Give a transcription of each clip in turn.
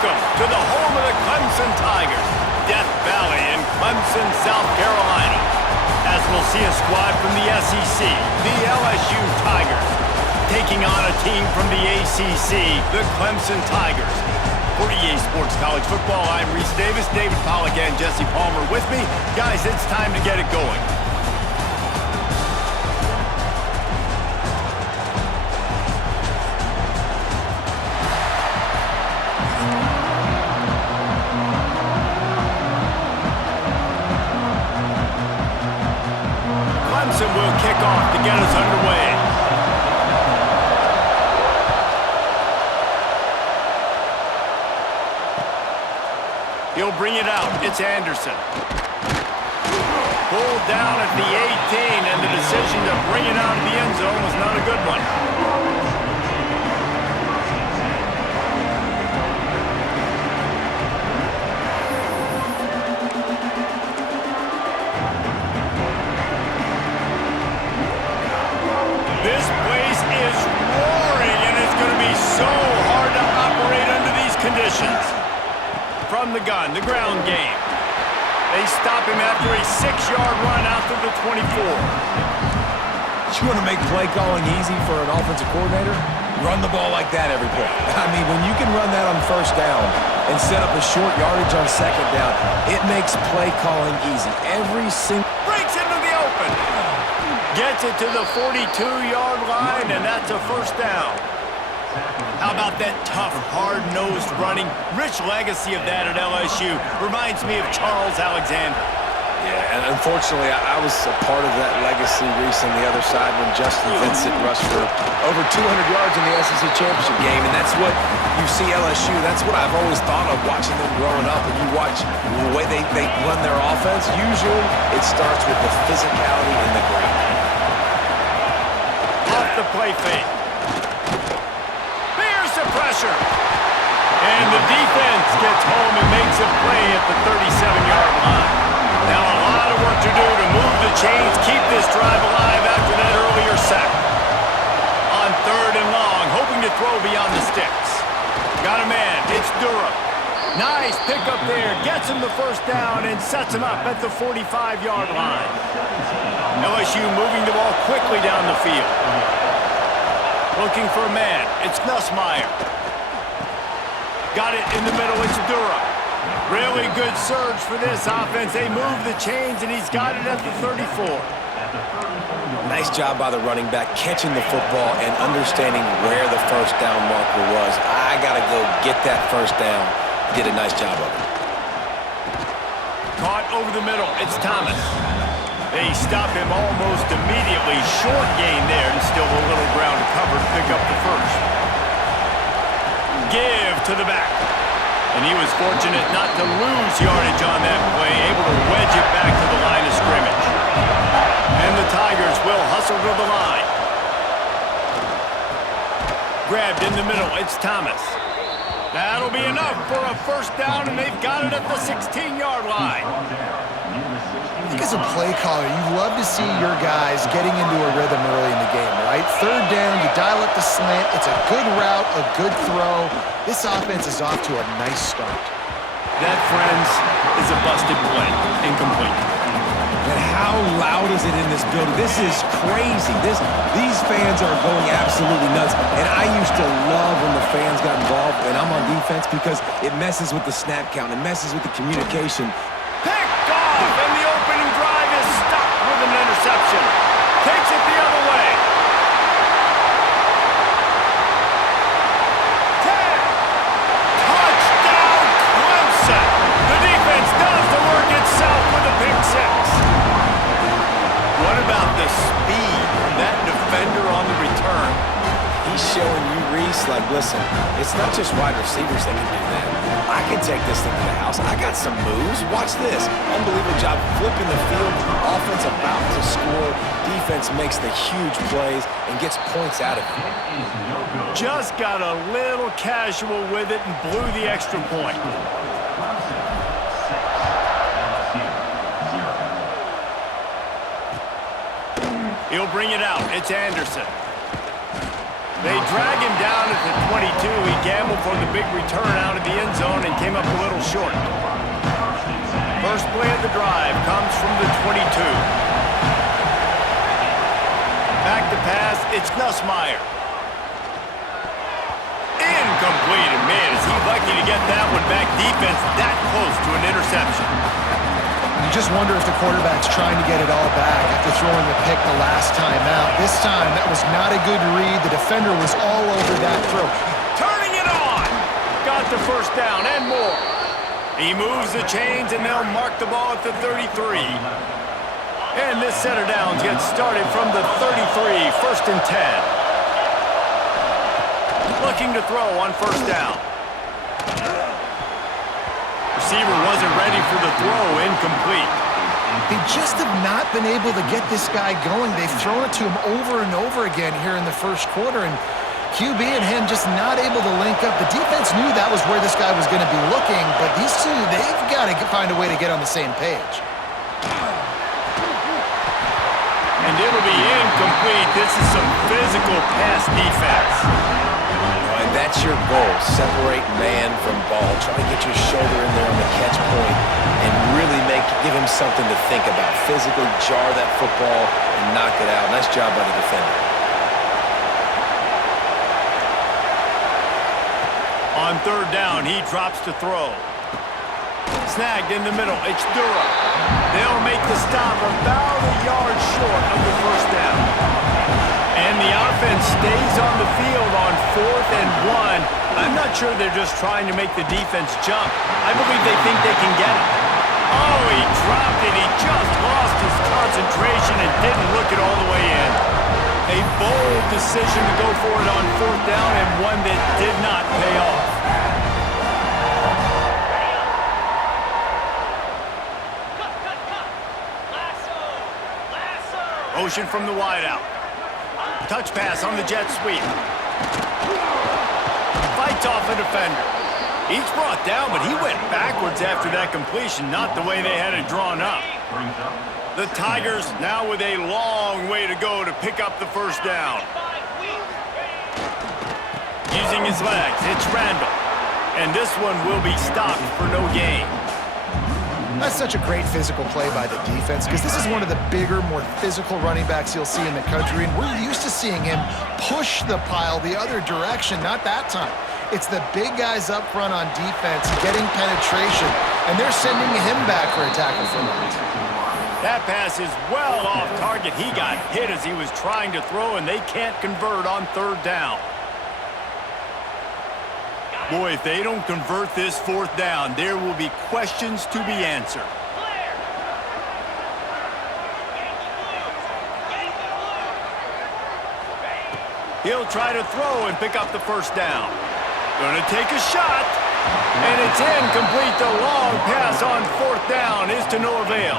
Welcome to the home of the Clemson Tigers, Death Valley in Clemson, South Carolina. As we'll see a squad from the SEC, the LSU Tigers, taking on a team from the ACC, the Clemson Tigers. For EA Sports College Football, I'm Reese Davis, David Pollack, and Jesse Palmer with me. Guys, it's time to get it going. Clemson will kick off to get us underway. He'll bring it out. It's Anderson. Pulled down at the 18, and the decision to bring it out of the end zone was not a good one. This place is roaring, and it's going to be so hard to operate under these conditions. From the gun, the ground game. They stop him after a 6-yard run out to the 24. You want to make play calling easy for an offensive coordinator? Run the ball like that every play. I mean, when you can run that on first down and set up a short yardage on second down, it makes play calling easy. Every single... Breaks into the open. Gets it to the 42-yard line, and that's a first down. How about that tough, hard-nosed running? Rich legacy of that at LSU. Reminds me of Charles Alexander. Yeah, and unfortunately, I was a part of that legacy, Reese, on the other side when Justin Vincent rushed for over 200 yards in the SEC championship game, and that's what you see LSU. That's what I've always thought of watching them growing up. And you watch the way they run their offense, usually it starts with the physicality and the ground. Off the play fake. Pressure. And the defense gets home and makes a play at the 37-yard line. Now a lot of work to do to move the chains, keep this drive alive after that earlier sack. On 3rd and long, hoping to throw beyond the sticks. Got a man, it's Durham. Nice pickup there, gets him the first down and sets him up at the 45-yard line. LSU moving the ball quickly down the field. Looking for a man. It's Nussmeier. Got it in the middle. It's Durham. Really good surge for this offense. They move the chains, and he's got it at the 34. Nice job by the running back, catching the football and understanding where the first down marker was. I got to go get that first down. Did a nice job of it. Caught over the middle. It's Thomas. They stop him almost immediately. Short gain there, and still a little ground to cover to pick up the first. Give to the back. And he was fortunate not to lose yardage on that play, able to wedge it back to the line of scrimmage. And the Tigers will hustle to the line. Grabbed in the middle, it's Thomas. That'll be enough for a first down, and they've got it at the 16-yard line. I think as a play caller, you love to see your guys getting into a rhythm early in the game, right? 3rd down, you dial up the slant. It's a good route, a good throw. This offense is off to a nice start. That, friends, is a busted play. Incomplete. And how loud is it in this building? This is crazy. These fans are going absolutely nuts. And I used to love when the fans got involved, and I'm on defense, because it messes with the snap count. It messes with the communication. Picked off, and the opening drive is stopped with an interception. Takes it the other way. 10. Touchdown, Clemson. The defense does the work itself with a pick 6. What about the speed from that defender on the return? He's showing you, Reese, like, listen, it's not just wide receivers that can do that. I can take this thing to the house. I got some moves. Watch this. Unbelievable job flipping the field. Offense about to score. Defense makes the huge plays and gets points out of it. Just got a little casual with it and blew the extra point. He'll bring it out. It's Anderson. They drag him down at the 22. He gambled for the big return out of the end zone and came up a little short. First play of the drive comes from the 22. Back to pass, it's Nussmeier. Incomplete, and man, is he lucky to get that one back. Defense that close to an interception. You just wonder if the quarterback's trying to get it all back after throwing the pick the last time out. This time, that was not a good read. The defender was all over that throw. Turning it on! Got the first down and more. He moves the chains, and they'll mark the ball at the 33. And this set of downs gets started from the 33, first and 10. Looking to throw on first down. Receiver wasn't ready for the throw, incomplete. They just have not been able to get this guy going. They've thrown it to him over and over again here in the first quarter, and QB and him just not able to link up. The defense knew that was where this guy was going to be looking, but these two, they've got to find a way to get on the same page. And it'll be incomplete. This is some physical pass defense. And that's your goal, separate man from ball. Try to get your shoulder in there on the catch point and really give him something to think about. Physically jar that football and knock it out. Nice job by the defender. On third down, he drops to throw. Snagged in the middle, it's Dura. They'll make the stop about a yard short of the first down. And the offense stays on the field on 4th and 1. I'm not sure they're just trying to make the defense jump. I believe they think they can get it. Oh, he dropped it. He just lost his concentration and didn't look it all the way in. A bold decision to go for it on 4th down and one that did not pay off. Motion from the wideout. Touch pass on the jet sweep. Fights off a defender. He's brought down, but he went backwards after that completion, not the way they had it drawn up. The Tigers now with a long way to go to pick up the first down. Using his legs, it's Randall. And this one will be stopped for no gain. That's such a great physical play by the defense because this is one of the bigger, more physical running backs you'll see in the country, and we're used to seeing him push the pile the other direction, not that time. It's the big guys up front on defense getting penetration, and they're sending him back for a tackle for loss. That pass is well off target. He got hit as he was trying to throw, and they can't convert on third down. Boy, if they don't convert this 4th down, there will be questions to be answered. He'll try to throw and pick up the first down. Gonna take a shot, and it's incomplete. The long pass on 4th down is to no avail.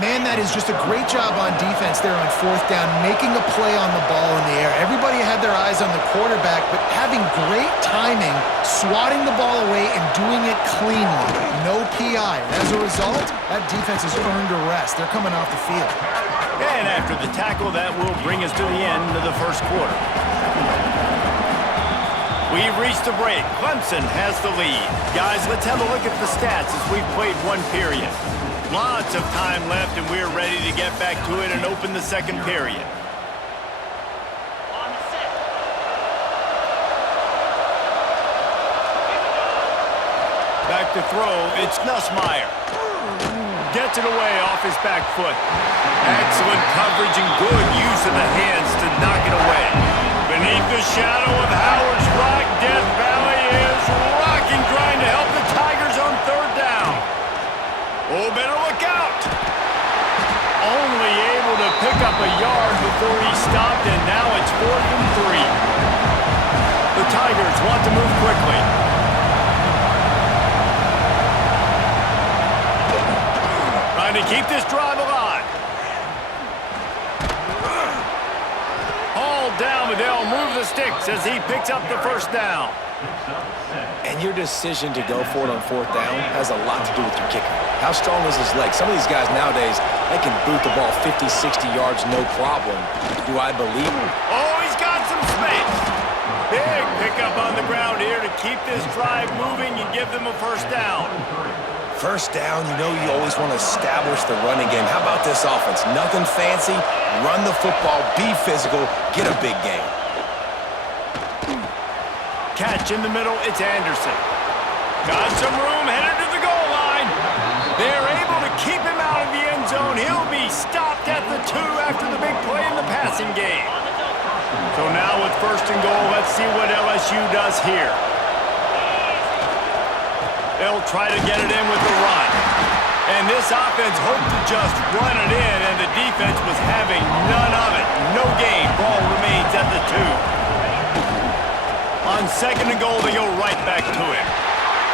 Man, that is just a great job on defense there on 4th down, making a play on the ball in the air. Everybody had their eyes on the quarterback, but having great timing, swatting the ball away, and doing it cleanly. No PI. And as a result, that defense has earned a rest. They're coming off the field. And after the tackle, that will bring us to the end of the first quarter. We've reached the break. Clemson has the lead. Guys, let's have a look at the stats as we've played one period. Lots of time left, and we're ready to get back to it and open the second period. Back to throw, it's Nussmeier. Gets it away off his back foot. Excellent coverage and good use of the hands to knock it away. Beneath the shadow of Howard's Rock, Death Valley is rocking, trying to help the Tigers on third down. Oh, better look out. Only able to pick up a yard before he stopped, and now it's 4th and 3. The Tigers want to move quickly. Trying to keep this drive alive. Hauled down, but they'll move the sticks as he picks up the first down. And your decision to go for it on 4th down has a lot to do with your kicker. How strong is his leg? Some of these guys nowadays, they can boot the ball 50, 60 yards, no problem. Do I believe him? Oh, he's got some space. Big pickup on the ground here to keep this drive moving and give them a first down. First down, you know you always want to establish the running game. How about this offense? Nothing fancy. Run the football, be physical, get a big gain. Catch in the middle, it's Anderson. Got some room, headed to the goal line. They're able to keep him out of the end zone. He'll be stopped at the 2 after the big play in the passing game. So now with first and goal, let's see what LSU does here. They'll try to get it in with the run. And this offense hoped to just run it in, and the defense was having none of it. No gain. Ball remains at the 2. On second and goal, they go right back to him.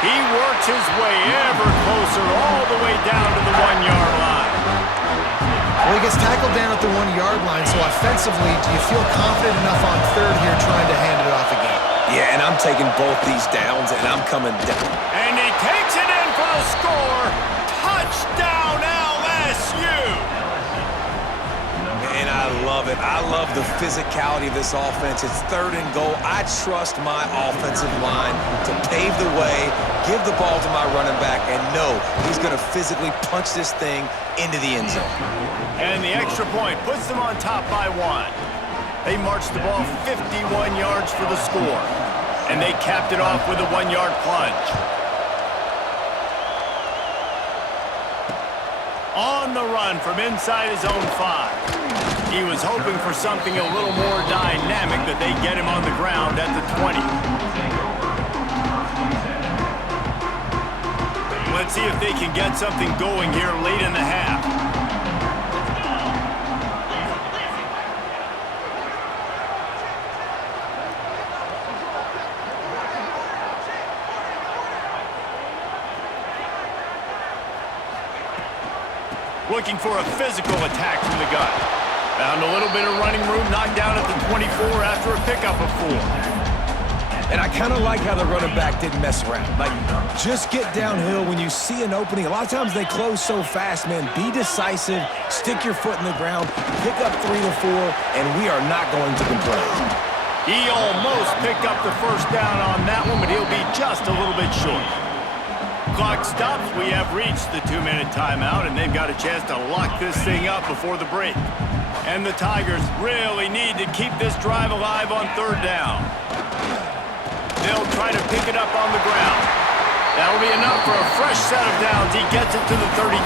He works his way ever closer all the way down to the 1-yard line. Well, he gets tackled down at the 1-yard line, so offensively, do you feel confident enough on third here trying to hand it off again? Yeah, and I'm taking both these downs, and I'm coming down. And he takes it in for the score. Touchdown, LSU! And I love it. I love the physicality of this offense. It's third and goal. I trust my offensive line to pave the way, give the ball to my running back, and know he's going to physically punch this thing into the end zone. And the extra point puts them on top by 1. They marched the ball 51 yards for the score. And they capped it off with a 1-yard plunge. On the run from inside his own 5. He was hoping for something a little more dynamic, that they get him on the ground at the 20. Let's see if they can get something going here late in the half. Looking for a physical attack from the gun. Found a little bit of running room, knocked down at the 24 after a pickup of 4. And I kind of like how the running back didn't mess around. Like, just get downhill when you see an opening. A lot of times they close so fast, man. Be decisive, stick your foot in the ground, pick up 3 to 4, and we are not going to complain. He almost picked up the first down on that one, but he'll be just a little bit short. Clock stops. We have reached the 2-minute timeout, and they've got a chance to lock this thing up before the break. And the Tigers really need to keep this drive alive on third down. They'll try to pick it up on the ground. That'll be enough for a fresh set of downs. He gets it to the 32.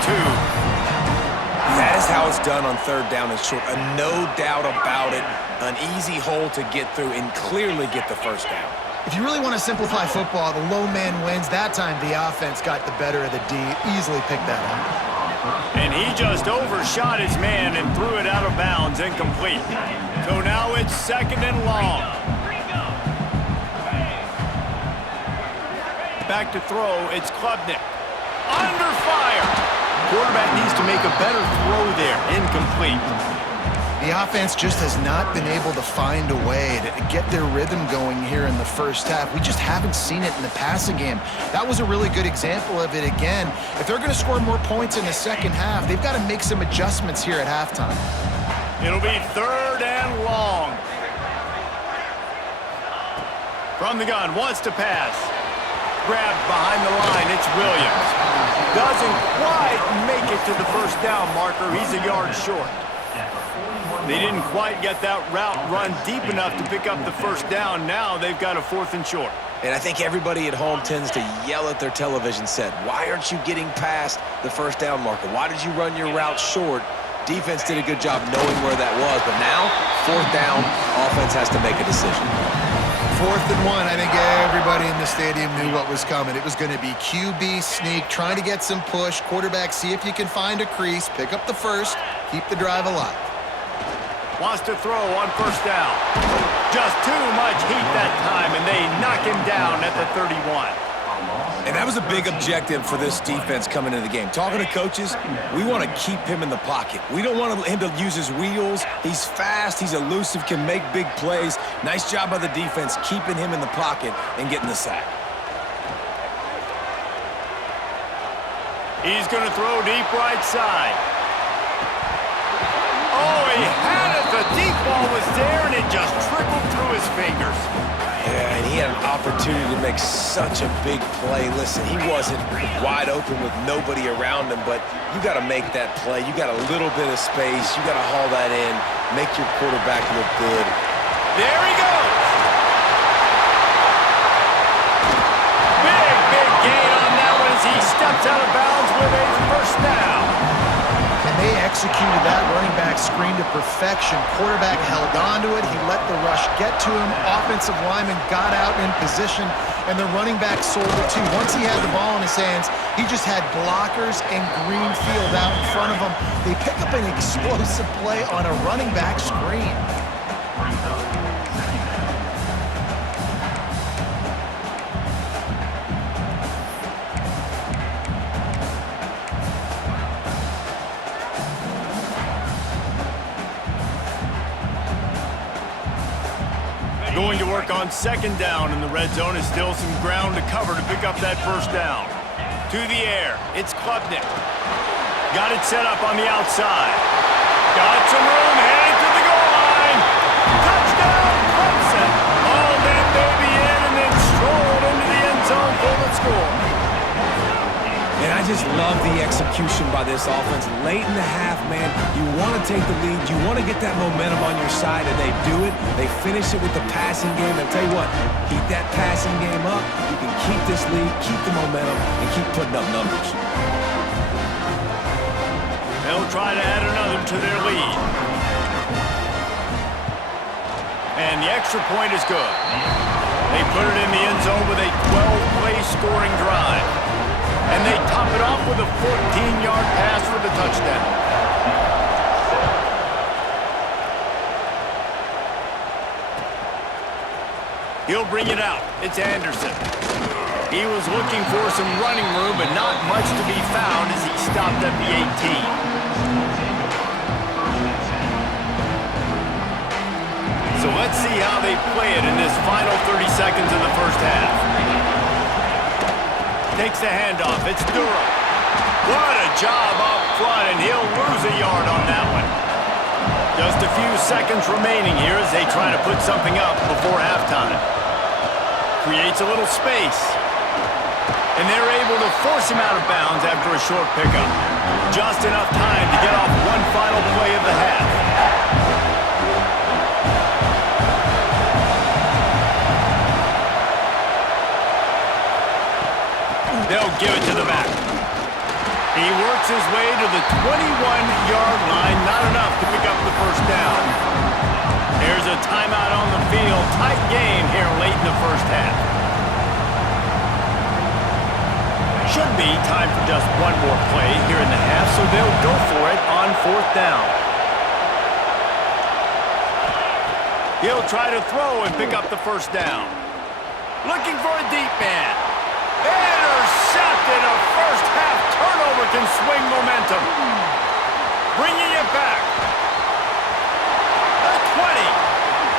That is how it's done on third down and short. No doubt about it. An easy hole to get through and clearly get the first down. If you really want to simplify football, the low man wins. That time, the offense got the better of the D. Easily picked that up. And he just overshot his man and threw it out of bounds, incomplete. So now it's second and long. Back to throw, it's Klubnik. Under fire. Quarterback needs to make a better throw there. Incomplete. The offense just has not been able to find a way to get their rhythm going here in the first half. We just haven't seen it in the passing game. That was a really good example of it again. If they're going to score more points in the second half, they've got to make some adjustments here at halftime. It'll be third and long. From the gun, wants to pass. Grabbed behind the line, it's Williams. Doesn't quite make it to the first down marker. He's a yard short. They didn't quite get that route run deep enough to pick up the first down. Now they've got a 4th and short. And I think everybody at home tends to yell at their television set. Why aren't you getting past the first down marker? Why did you run your route short? Defense did a good job knowing where that was. But now, 4th down, offense has to make a decision. 4th and 1, I think everybody in the stadium knew what was coming. It was going to be QB sneak, trying to get some push. Quarterback, see if you can find a crease, pick up the first, keep the drive alive. Wants to throw on first down. Just too much heat that time, and they knock him down at the 31. And that was a big objective for this defense coming into the game. Talking to coaches, we want to keep him in the pocket. We don't want him to use his wheels. He's fast, he's elusive, can make big plays. Nice job by the defense keeping him in the pocket and getting the sack. He's going to throw deep right side. Oh, he had it. The deep ball was there, and it just trickled through his fingers. Yeah, and he had an opportunity to make such a big play. Listen, he wasn't wide open with nobody around him, but you got to make that play. You got a little bit of space. You got to haul that in, make your quarterback look good. There he goes. Big gain on that one as he steps out of bounds with a first down. And they executed that running back screen to perfection. Quarterback held on to it. He let the rush get to him. Offensive lineman got out in position, and the running back sold it too. Once he had the ball in his hands, he just had blockers and green field out in front of him. They pick up an explosive play on a running back screen. Going to work on second down in the red zone is still some ground to cover to pick up that first down. To the air, it's Klubnik. Got it set up on the outside. Got some room, headed to the goal line. Touchdown, Clemson. Hauled that baby in and then strolled into the end zone for the score. And I just love the execution by this offense. Late in the half, man, you want to take the lead. You want to get that momentum on your side, and they do it. They finish it with the passing game. And I'll tell you what, keep that passing game up. You can keep this lead, keep the momentum, and keep putting up numbers. They'll try to add another to their lead. And the extra point is good. They put it in the end zone with a 12-play scoring drive. And they top it off with a 14-yard pass for the touchdown. He'll bring it out. It's Anderson. He was looking for some running room, but not much to be found as he stopped at the 18. So let's see how they play it in this final 30 seconds of the first half. Takes the handoff. It's Durham. What a job up front, and he'll lose a yard on that one. Just a few seconds remaining here as they try to put something up before halftime. Creates a little space. And they're able to force him out of bounds after a short pickup. Just enough time to get off one final play of the half. They'll give it to the back. He works his way to the 21-yard line. Not enough to pick up the first down. There's a timeout on the field. Tight game here late in the first half. Should be time for just one more play here in the half, so they'll go for it on fourth down. He'll try to throw and pick up the first down. Looking for a deep man. Intercepted. A first half turnover can swing momentum. Bringing it back. The 20.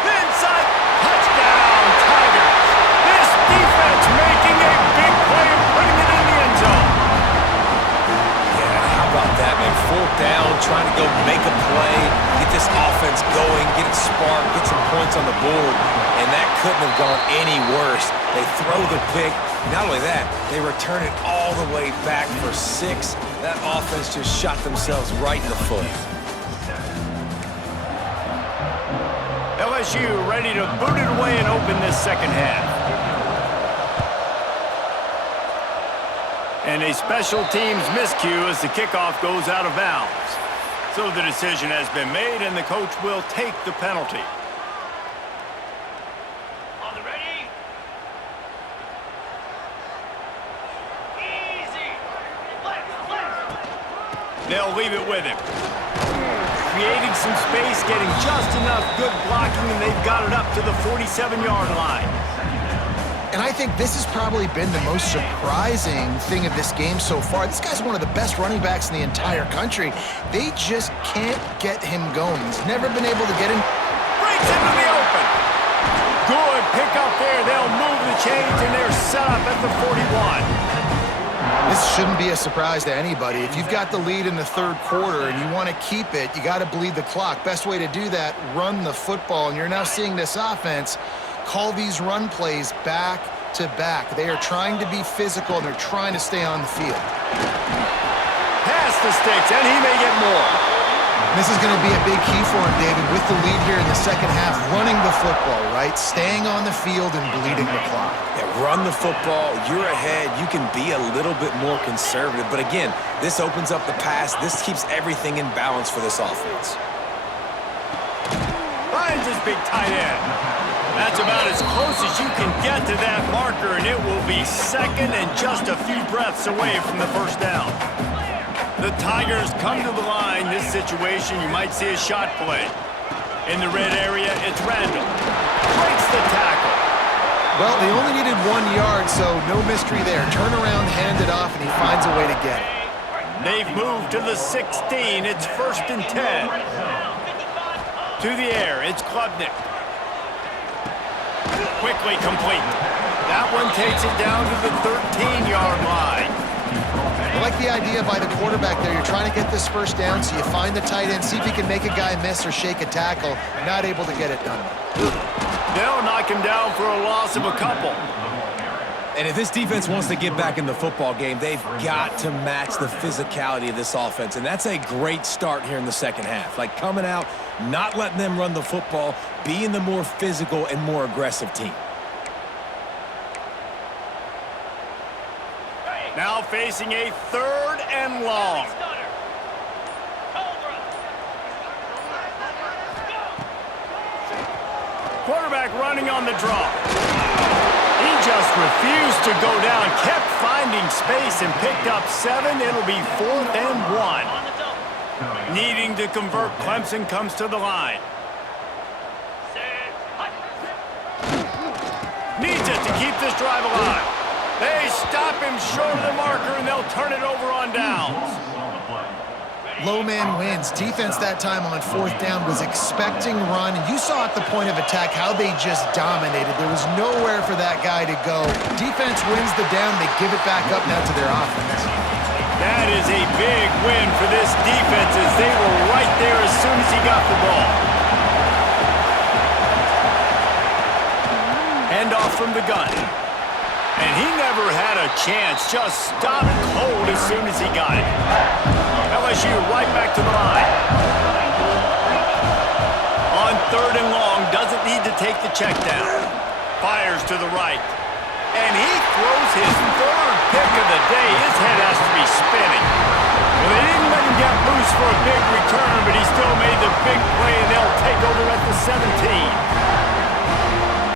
The inside. Touchdown, Tigers. This defense making a big play and putting it in the end zone. Yeah, how about that, man? Fourth down, trying to go make a play, get this offense going, get it sparked, get some points on the board, and that couldn't have gone any worse. They throw the pick. Not only that, they return it all the way back for 6. That offense just shot themselves right in the foot. LSU ready to boot it away and open this second half. And a special teams miscue as the kickoff goes out of bounds. So the decision has been made, and the coach will take the penalty. They'll leave it with him. Creating some space, getting just enough good blocking, and they've got it up to the 47-yard line. And I think this has probably been the most surprising thing of this game so far. This guy's one of the best running backs in the entire country. They just can't get him going. He's never been able to get him. Breaks into the open. Good pick up there. They'll move the chains, and they're set up at the 41. This shouldn't be a surprise to anybody. If you've got the lead in the third quarter and you want to keep it, you got to bleed the clock. Best way to do that, run the football. And you're now seeing this offense call these run plays back to back. They are trying to be physical, and they're trying to stay on the field. Pass the sticks, and he may get more. This is going to be a big key for him, David, with the lead here in the second half, running the football, right? Staying on the field and bleeding the clock. Yeah, run the football. You're ahead. You can be a little bit more conservative. But again, this opens up the pass. This keeps everything in balance for this offense. Finds his big tight end. That's about as close as you can get to that marker, and it will be second and just a few breaths away from the first down. The Tigers come to the line. This situation, you might see a shot play. In the red area, it's Randall. Breaks the tackle. Well, they only needed 1 yard, so no mystery there. Turn around, hand it off, and he finds a way to get it. They've moved to the 16. It's 1st and 10. To the air, it's Klubnik. Quickly complete. That one takes it down to the 13-yard line. I like the idea by the quarterback there. You're trying to get this first down, so you find the tight end, see if he can make a guy miss or shake a tackle. Not able to get it done. They'll knock him down for a loss of a couple. And if this defense wants to get back in the football game, they've got to match the physicality of this offense. And that's a great start here in the second half. Like coming out, not letting them run the football, being the more physical and more aggressive team. Now facing a 3rd and long. Quarterback running on the draw. He just refused to go down, kept finding space and picked up 7. It'll be 4th and 1. Needing to convert, Clemson comes to the line. Needs it to keep this drive alive. They stop him short of the marker, and they'll turn it over on downs. Low man wins. Defense that time on 4th down was expecting run. And you saw at the point of attack how they just dominated. There was nowhere for that guy to go. Defense wins the down. They give it back up now to their offense. That is a big win for this defense as they were right there as soon as he got the ball. Handoff from the gun. And he never had a chance, just stopped cold as soon as he got it. LSU right back to the line. On 3rd and long, doesn't need to take the check down. Fires to the right. And he throws his 3rd pick of the day. His head has to be spinning. Well, they didn't let him get loose for a big return, but he still made the big play, and they'll take over at the 17.